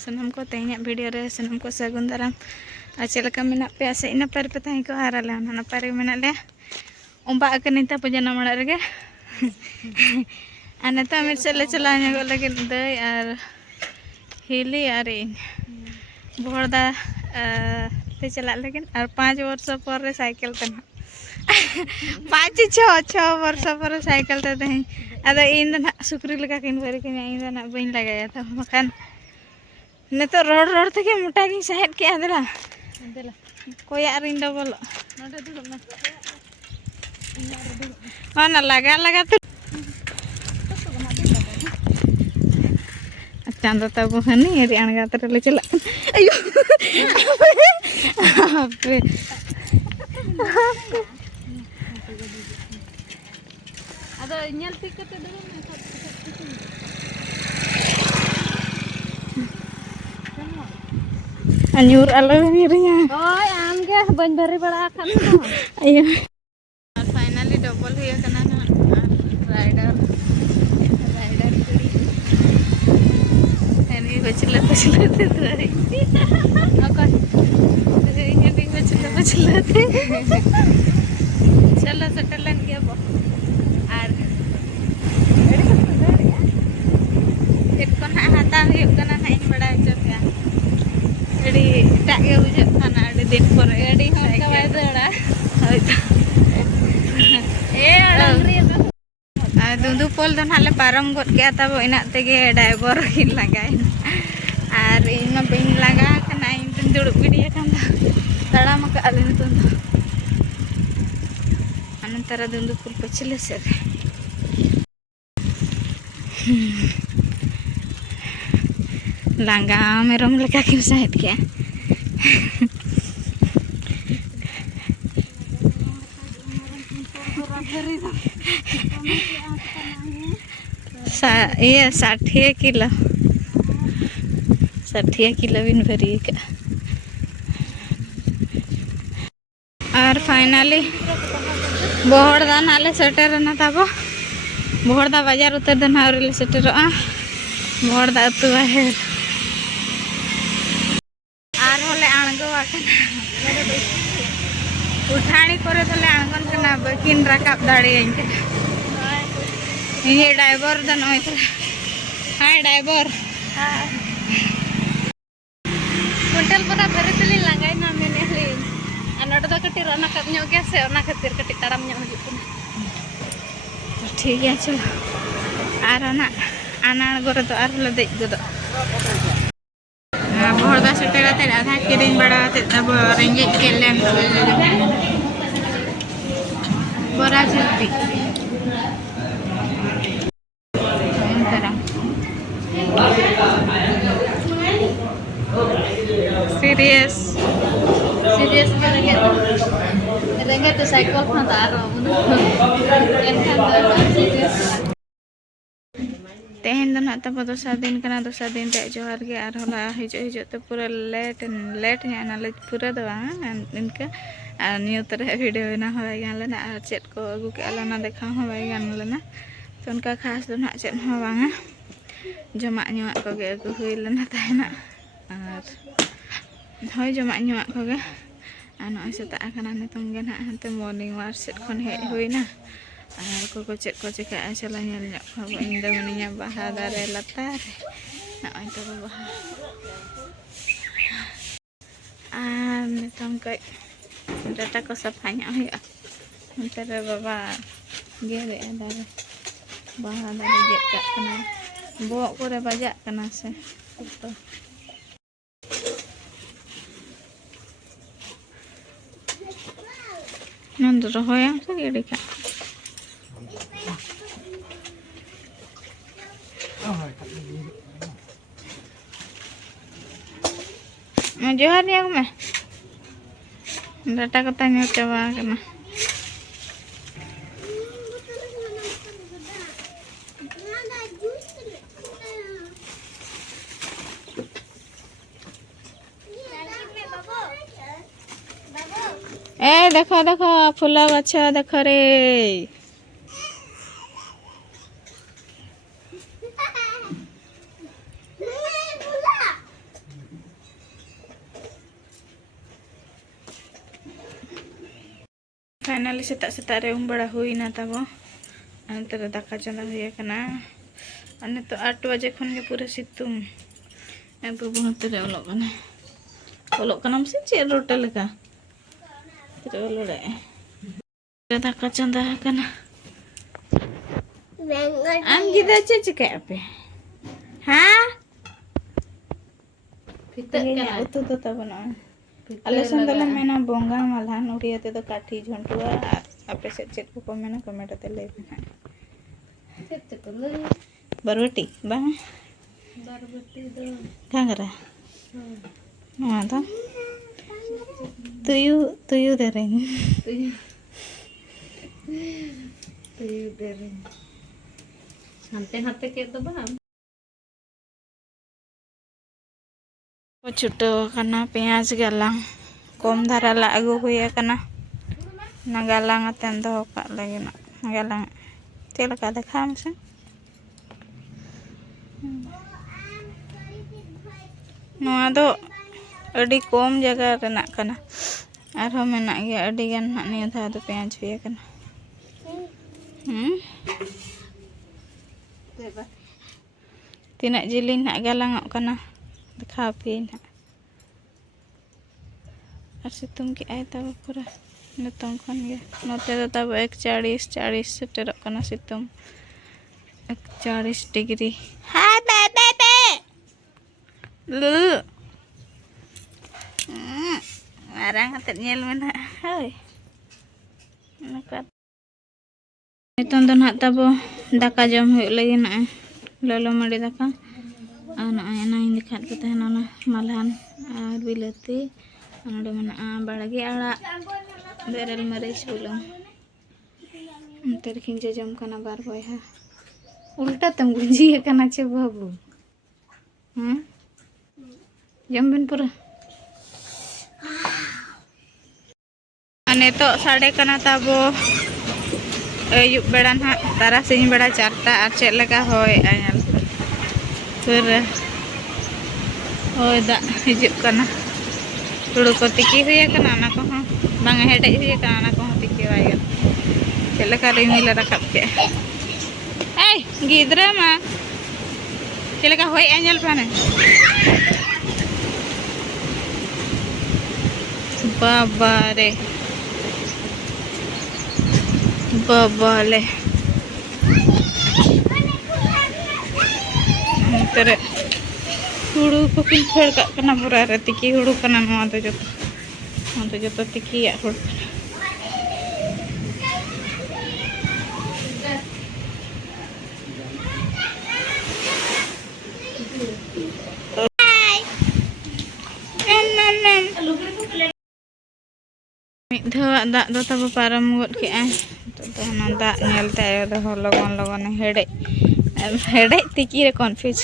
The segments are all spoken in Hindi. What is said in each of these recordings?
सामान को तेज वीडियो रे सामान को सगुन दाराम और चलका मेना पे से इन पर पे तहें को आर आले नपाय रे मेना ले उम्बा अकनी ता पजना मड़ा रे और नेता मिर से ले चला nego लगे दई और हिली और इन बोहरदा ते चला लेकिन और 5 वर्ष पर रे साइकिल तना 5-6 वर्ष पर साइकिल ते तहें अदा इन ना सुक्री लगा किन भरी किन इन ना बइन लगाया था मखान नेतो रोड रोड तक मोटा गिन साहेब के आदला कोया रिंदा बोलो नोडे दुड़ ना ना लगा लगा तो चांदा तब हनी रे अणगा तर ले चला अयो अदो इन्यल टिकट दे अन्यूर अलग नीरिया ओय आम के बन भरी बड़ा खान अयो और फाइनली डबल हुई कना ना राइडर कुड़ी एनी बचले थे तोरी ओके ये भी बचले थे चलो सटलन के बो आर चेक को ना हाता हुई कना ना इन बड़ा चोया एडी टागे बुझे खाना एडी दिन पर एडी हम कबाय दड़ा होइता ए अड़री आ दुंदु पोल दन हाले पारम गद के तब इना तेगे ड्राइवर ही लगाय आर इन बिन लगा खाना इन तुम दुड़ बिडिया खाना तड़ाम का अले तुम अनंतर दुंदु पोल पछले से लांगा मेरम लेका किन साइड के ये 60 किलो बिन भरी का और फाइनली बोहड़दा नाले सेटर ना ताबो बोहड़दा बाजार उतर दन हावरे सेटरोआ बोहड़दा अतु है आर होले आंगो उठाणी करे तले आंगन कना बकिन राकाब दाड़ी इनके ये ड्राइवर दन होय हाय ड्राइवर हां कुंटल परा भरे तली लांगाय ना मेने हली अनड द कटी रना कब न्यो गया से ओना खातिर कटी ताड़म न्यो हिजुना ठीक है चलो आर ना आनाण गोरे तो आर ले देज गदो बोहरदा सेटेराते आधा किरिंग बड़ाते तब रेंगे केलेन बरा जल्दी सीरियस रेंगे तो साइकिल खाता आरो तेहन दो ना तब दोसर दिन कना दोसर दिन ते जोहर के आर होला हिजो तो पूरा लेट ना ले पूरा दो इनका और न्यू तरह वीडियो ना होय गान लेना और चेट को अगु के आला ना देखा होय गान लेना तो उनका खास दो ना चेट हो बांगा जमा न्यूआ को गे अगु हुई लेना ताहेना और होय जमा न्यूआ को गे आनो सेता कना नितम गे ना हते मॉर्निंग वार सेट खन हे हुईना और को चेक को चेक चला ᱧᱮᱞ ᱧᱚᱜ ᱠᱚ ᱤᱧ ᱫᱚ ᱢᱤᱱᱟᱹᱧᱟ ᱵᱟᱦᱟ ᱫᱟᱨᱮ ᱞᱟᱛᱟᱨ ᱱᱚᱜᱼᱚᱭ ᱛᱚᱵᱮ ᱵᱟᱦᱟ ᱟᱨ ᱱᱤᱛᱚᱝ ᱠᱟᱹᱡ ᱰᱟᱴᱟ ᱠᱚ ᱥᱟᱯᱷᱟ ᱧᱚᱜ ᱦᱩᱭᱩᱜᱼᱟ ᱚᱱᱛᱮ ᱨᱮ ᱵᱟᱵᱟ ᱜᱮᱫᱮᱜᱼᱟ ᱫᱟᱨᱮ ᱵᱟᱦᱟ ᱫᱟᱨᱮ ᱜᱮᱫ ᱠᱟᱜ ᱠᱟᱱᱟ ᱵᱚᱦᱚᱜ ᱠᱚᱨᱮ ᱵᱟᱡᱟᱜ ᱠᱟᱱᱟ ᱥᱮ ᱱᱚᱸᱰᱮ ᱨᱚᱦᱚᱭᱟᱢ ᱥᱮ ᱜᱤᱰᱤ ᱠᱟᱜ जोहार निया में डाटा को ताने चाबा कना ए देखो देखो फूल गछ देखो रे फाइनली सेता रे बड़ा हुईना ताबो अंत दाका चंदा हुई कना अने तो 8 बजे खन के पूरा सितुंग बाबू हते रे ओलो कना से चे रोटे लेका तेरे ओलोड़े दाका चंदा कना आम गिदा चे चिके पे हाँ फितकना उतु तो तबना अले संदला मेना बोंगा मालहान उड़ियाते तो काठी झंटुआ आपे से चेक को मेना कमेंट ते ले पे बरबटी बांग बरबटी दो कांगरा हां तो तुयु देरें तुयु देरें हंते के तो बा छुटो कना पेंयाज गालांग कम धारा ला अगु हुई कना ना गालांग अतेन दो का लगे ना गालांग चेल का देखा से नोआ दो अडी कम जगह रेना कना आरो मेना गया अडी गान ना निया धा दो पेंयाज हुई कना तीना जिलिन ना गालांग कना देखा पे ना और सितुंग के आय तब पूरा नितों खन गे नोते दो तब 41 सेटेरो कना सितुंग 41 डिग्री हां बे लु मारंग हते नेल में ना होय नका नितों दो ना तब दाका जम हुई लगी ना ललो मड़ी दाका ana ini dekat kita nana malahan bilati ada mana balagi ala berel maris belum terkin jam kana bar boy ha ulta tam gunji kana che babu jam bin pura ane to sade kana tabo ayub bedan ha tara sing beda charta ar chet lega hoy ayal पूरा दा हिजुक कना तुड़ू को तिकी हुई कना ना को बांग हेडे हुई कना ना को तिकी वाय चलका रिमिल रकब के ए गिद्रा मा चलका होय एंजल पाने बाबा ले तेरे हुड़ू को किन फेड़ का कना पूरा रे तिकी हुड़ू कना नोआ तो जो तिकी या हुड़ू धवा दा दो तब पारम गद के तो ना दा नेलते आयो दो लगन हेडे तिकी रे कन्फ्यूज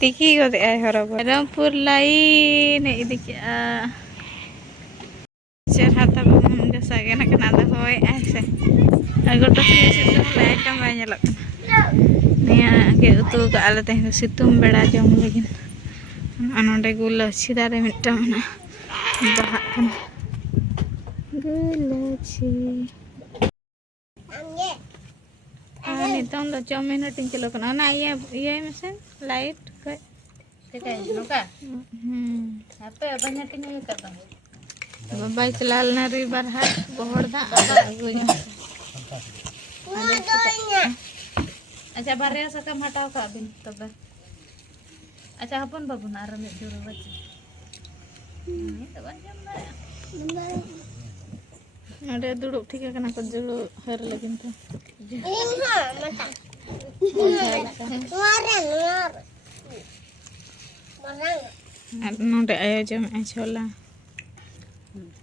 तिकी गदे आय हरब रामपुर लाइन इदी के चरहा तब जसा गे ना कना दा होय ऐसे गोटा सितुं लाइट बाय नेलक निया के उतु का आले ते सितुं बेड़ा जम लगिन अनोंडे गुलछी दारे मिटा ना बाहा कन गुलछी नितों दो 2 मिनट चलो कना ना ये मशीन लाइट के ठीक है नोका आपे बन्या तिन ये करता बाबा चलाल ना री बार हाथ बहड़ दा गुन अच्छा बारे सकम हटाओ का बिन तब अच्छा हपन बाबू ना आर में जोर बच्चे नहीं तो बन जम अरे दुड़ुब ठीक है कना को जुड़ू हर लगिन तो नोडे आयो जम छोला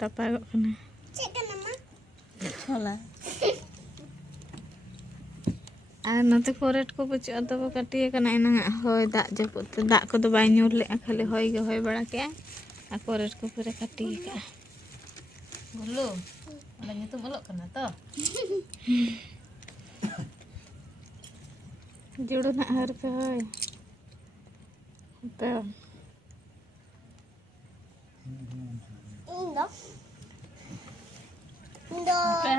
तपा कना छोला और नते कोरेट को बच्चे तब कटिए कना एना होय दा जपुत दा को तो बाय न्यूर ले खाली होय गे होय बड़ा के आ कोरेट को पूरा कटिए का बोलो अलग तो बोलो कना तो जुड़ो ना हर पे होय पे इंदो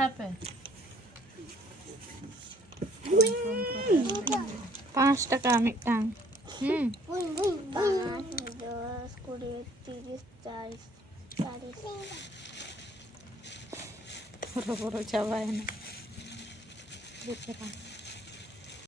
hape. 5 টাকা মিটাং 5, 10, 20, 30, 40, 40. boro-boro cobain. Gitu kan.